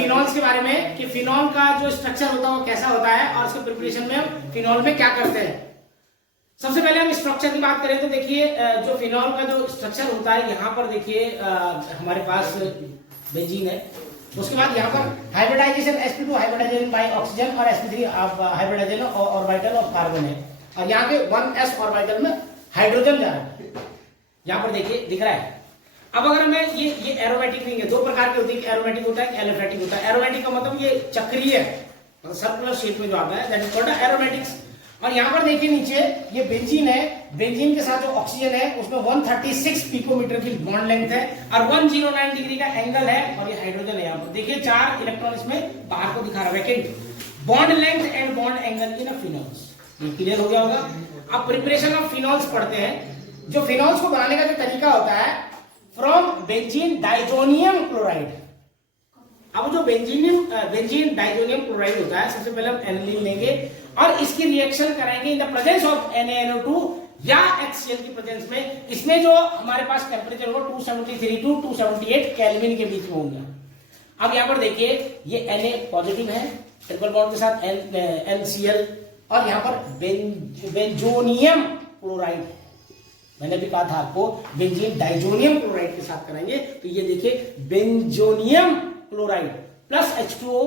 Phenols के बारे में कि फिनॉल का जो स्ट्रक्चर होता है वो कैसा होता है और उसके प्रिपरेशन में फिनॉल में क्या करते हैं। सबसे पहले हम स्ट्रक्चर की बात करें तो देखिए जो फिनॉल का जो स्ट्रक्चर होता है यहाँ पर देखिए हमारे पास बेंजीन है, उसके बाद यहाँ पर hybridisation sp2 hybridisation by oxygen और sp3 hybridisation orbital of carbon है और यहाँ पे 1s ऑर्बिटल में हाइड्रोजन जा रहा है, यहाँ पर देखिए दिख रहा है। अब अगर हमें ये एरोमेटिक रिंग है, दो प्रकार की होती है, एरोमेटिक होता है, एलिफेटिक होता है। एरोमेटिक का मतलब ये चक्रीय है, सर्कुलर शेप में जो आता है दैट इज कॉल्ड एरोमेटिक्स। और यहाँ पर देखिए नीचे ये बेंजीन है, बेंजीन के साथ जो ऑक्सीजन है उसमें 136 पिकोमीटर की बॉन्ड लेंथ है और 109 डिग्री का एंगल है और ये हाइड्रोजन है। यहाँ पर देखिए 4 इलेक्ट्रॉन इसमें बाहर को दिखा रहा है, vacant. Bond length and bond angle in phenols, ये क्लियर हो गया होगा। अब प्रिपरेशन ऑफ फिनॉल्स पढ़ते हैं। जो फिनॉल्स को बनाने का जो तरीका होता है फ्रॉम बेंजीन डाइजोनियम क्लोराइड। अब जो बेंजीन डाइजोनियम क्लोराइड होता है, सबसे पहले हम एनिलीन लेंगे और इसकी रिएक्शन कराएंगे इन द प्रेजेंस ऑफ NaNO2 या HCl की प्रेजेंस में। इसमें जो हमारे पास टेम्परेचर होगा 273 टू 278 केल्विन के बीच में होगा। अब यहाँ पर देखिए ये Na पॉजिटिव है ट्रिपल बॉन्ड के साथ NCl और यहाँ पर बेंजोनियम क्लोराइड, मैंने भी कहा था आपको बेंजीन डाइजोनियम क्लोराइड के साथ कराएंगे। तो ये देखिए benzonium chloride plus H2O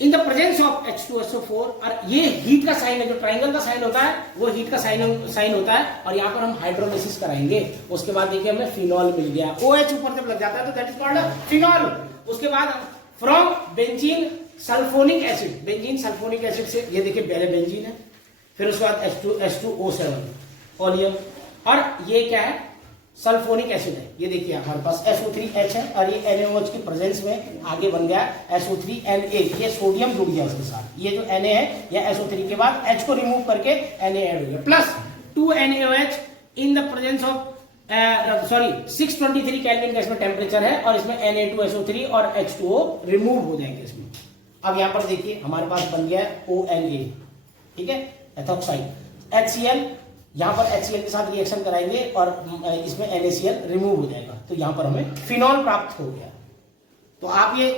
in the presence of H2SO4 और ये हीट का साइन है, जो ट्राइंगल का साइन होता है वो हीट का साइन होता है और यहाँ पर हम हाइड्रोलिसिस कराएंगे। उसके बाद देखिए हमें फिनॉल मिल गया, OH ऊपर जब लग जाता है तो दैट इज कॉल्ड फिनॉल। उसके बाद from benzene sulphonic acid, benzene sulphonic acid से ये देखिए पहले बेंजीन है, फिर उसके बाद H2O7 ओलियम और ये क्या है सल्फोनिक एसिड है। ये देखिए हमारे पास SO3H है और ये NaOH की प्रेजेंस में आगे बन गया SO3Na, ये सोडियम जुड़ गया इसके साथ। ये जो Na है या SO3 के बाद H को रिमूव करके Na ऐड हो गया plus 2NaOH in the presence of 623 kelvin का इसमें टेम्परेचर है और इसमें Na2SO3 और H2O रिमूव हो जाएंगे इसमें। अब यहाँ पर देखिए हमारे पास बन गया ONA, ठीक है, एथोक्साइड। HCl यहाँ पर HCl के साथ रिएक्शन कराएंगे और इसमें NaCl रिमूव हो जाएगा, तो यहाँ पर हमें फिनॉल प्राप्त हो गया। तो आप ये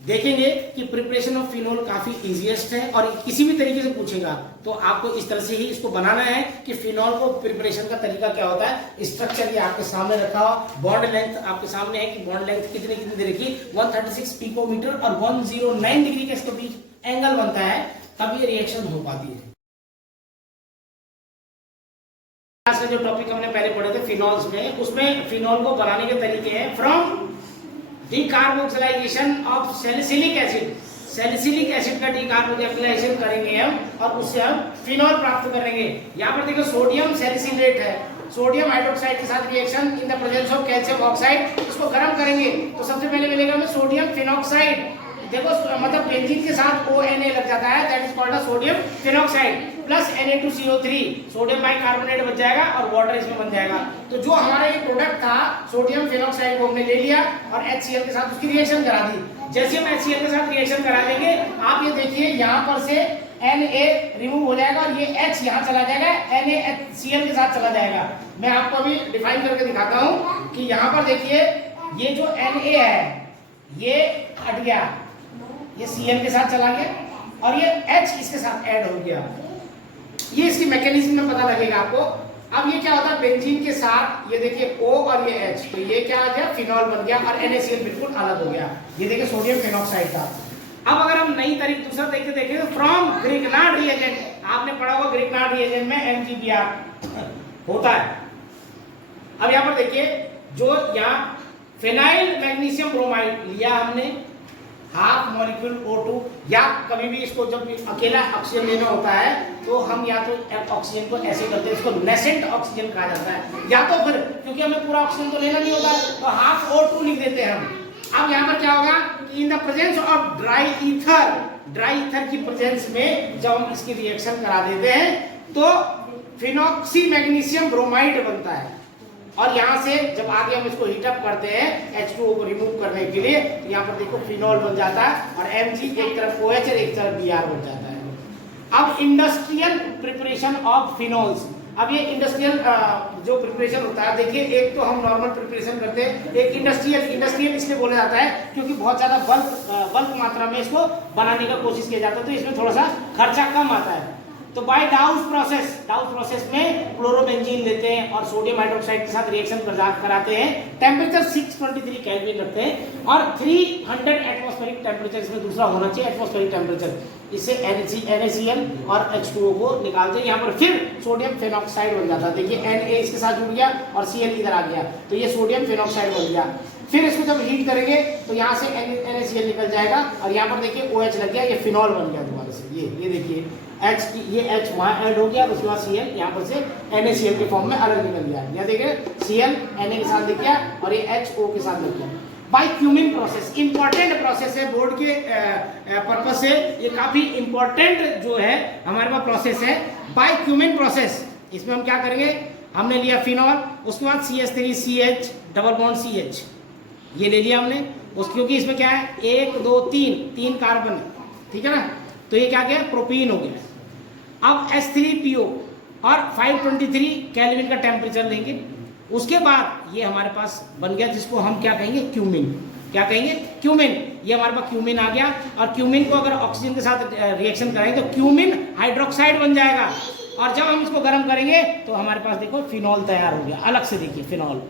देखेंगे कि प्रिपरेशन ऑफ फिनॉल काफी इजीएस्ट है और किसी भी तरीके से पूछेगा तो आपको इस तरह से ही इसको बनाना है कि फिनॉल को प्रिपरेशन का तरीका क्या होता है। स्ट्रक्चर ये आपके सामने रखा हो, बॉन्ड लेंथ आपके सामने है कि बॉन्ड लेंथ कितनी दे रखी 136 पिकोमीटर और 109 डिग्री के इसके बीच एंगल बनता है, तब ये रिएक्शन हो पाती है। जो टॉपिक हमने पहले पढ़े थे फिनॉल्स में, उसमें फिनॉल को बनाने के तरीके हैं from decarboxylation of salicylic acid. सैलिसिलिक एसिड का डीकार्बोक्सिलाइजेशन करेंगे हम और उससे हम फिनॉल प्राप्त करेंगे। यहाँ पर देखो सोडियम सैलिसिलेट है, सोडियम हाइड्रोक्साइड के साथ reaction in the presence of calcium oxide, इसको गर्म करेंगे तो सबसे पहले मिलेगा हमें सोडियम फिनॉक्साइड। देखो मतलब बेंजीन के साथ ONA लग जाता है, that is called sodium phenoxide plus Na2CO3, sodium bicarbonate बन जाएगा और वाटर इसमें बन जाएगा। तो जो हमारा ये प्रोडक्ट था सोडियम फिनॉक्साइड को हमने ले लिया और HCl के साथ उसकी रिएक्शन करा दी। जैसे हम HCl के साथ रिएक्शन करा देंगे आप ये देखिए यहाँ पर से Na रिमूव हो जाएगा और ये H यहाँ चला जाएगा, NaCl के साथ चला जाएगा। मैं आपको अभी डिफाइन करके दिखाता हूँ कि यहाँ पर देखिए ये जो Na है ये हट गया, ये Cl के साथ चला गया और ये H इसके साथ ऐड हो गया। ये इसकी मैकेनिज्म में पता लगेगा आपको। अब ये क्या होता है बेंजीन के साथ ये देखिए O और ये H, तो ये क्या आ गया फिनॉल बन गया और NaCl बिल्कुल अलग हो गया। ये देखिए सोडियम फिनॉक्साइड था। अब अगर हम नई तरीके दूसरा तरीके देखें तो फ्रॉम ग्रिग्नार्ड रिएजेंट, आपने पढ़ा होगा ग्रिग्नार्ड रिएजेंट में MgBr होता है। अब यहाँ पर देखिए जो यहाँ फेनाइल मैग्नीशियम ब्रोमाइड लिया हमने हाफ मॉलिक्यूल O2, या कभी भी इसको जब अकेला ऑक्सीजन लेना होता है तो हम या तो ऑक्सीजन को ऐसे करते हैं, इसको नेसेंट ऑक्सीजन कहा जाता है, या तो फिर क्योंकि हमें पूरा ऑक्सीजन तो लेना नहीं होता तो हाफ O2 लिख देते हैं हम। अब यहाँ पर क्या होगा इन the presence of dry ether की प्रेजेंस में जब हम इसकी रिएक्शन करा देते हैं तो फिनॉक्सी मैग्नीशियम ब्रोमाइड बनता है और यहाँ से जब आगे हम इसको हीटअप करते हैं H2O को रिमूव करने के लिए तो यहाँ पर देखो फिनॉल बन जाता है और Mg एक तरफ OH और एक तरफ Br बन जाता है। अब इंडस्ट्रियल प्रिपरेशन ऑफ फिनॉल्स, अब ये इंडस्ट्रियल जो प्रिपरेशन होता है, देखिए एक तो हम नॉर्मल प्रिपरेशन करते हैं, एक इंडस्ट्रियल इसलिए बोला जाता है क्योंकि बहुत ज्यादा बल्क मात्रा में इसको बनाने का कोशिश किया जाता है, तो इसमें थोड़ा सा खर्चा कम आता है। तो बाय डाउस प्रोसेस में क्लोरोबेंजीन लेते हैं और सोडियम हाइड्रोक्साइड के साथ रिएक्शन कराते हैं, टेम्परेचर 623 केल्विन रखते हैं और 300 एटमॉस्फेरिक टेम्परेचर इसमें दूसरा होना चाहिए, एटमॉस्फेरिक टेम्परेचर। इससे NaCl और H2O को निकालते हैं, यहाँ पर फिर सोडियम फेनॉक्साइड बन जाता है। देखिए Na इसके साथ जुड़ गया और Cl इधर आ गया, तो ये सोडियम फेनॉक्साइड बन गया। फिर इसको जब हीट करेंगे तो यहाँ से NaCl निकल जाएगा और यहाँ पर देखिए OH लग गया, ये फिनॉल बन गया दोबारा से। ये देखिए H ये H वहाँ ऐड हो गया, उसके बाद Cl यहाँ पर से NaCl के फॉर्म में अलग निकल गया। यहाँ देखिए Cl Na के साथ लग गया और ये HO के साथ लग गया। बाय क्यूमिंग प्रोसेस, इंपॉर्टेंट प्रोसेस है बोर्ड के पर्पज से, ये काफी इंपॉर्टेंट जो है हमारे पास प्रोसेस है बाय क्यूमिंग प्रोसेस। इसमें हम क्या करेंगे, हमने लिया फिनॉल, उसके बाद CH3CH डबल बॉन्ड CH ये ले लिया हमने, क्योंकि इसमें क्या है 1 2 3 कार्बन, ठीक है ना, तो ये क्या गया प्रोपीन हो गया। अब H3PO और 523 केल्विन का टेम्परेचर लेंगे, उसके बाद ये हमारे पास बन गया जिसको हम क्या कहेंगे क्यूमिन। क्या कहेंगे क्यूमिन, ये हमारे पास क्यूमिन आ गया और क्यूमिन को अगर ऑक्सीजन के साथ रिएक्शन कराएंगे तो क्यूमिन हाइड्रोक्साइड बन जाएगा और जब हम इसको गर्म करेंगे तो हमारे पास देखो फिनॉल तैयार हो गया अलग से। देखिए फिनॉल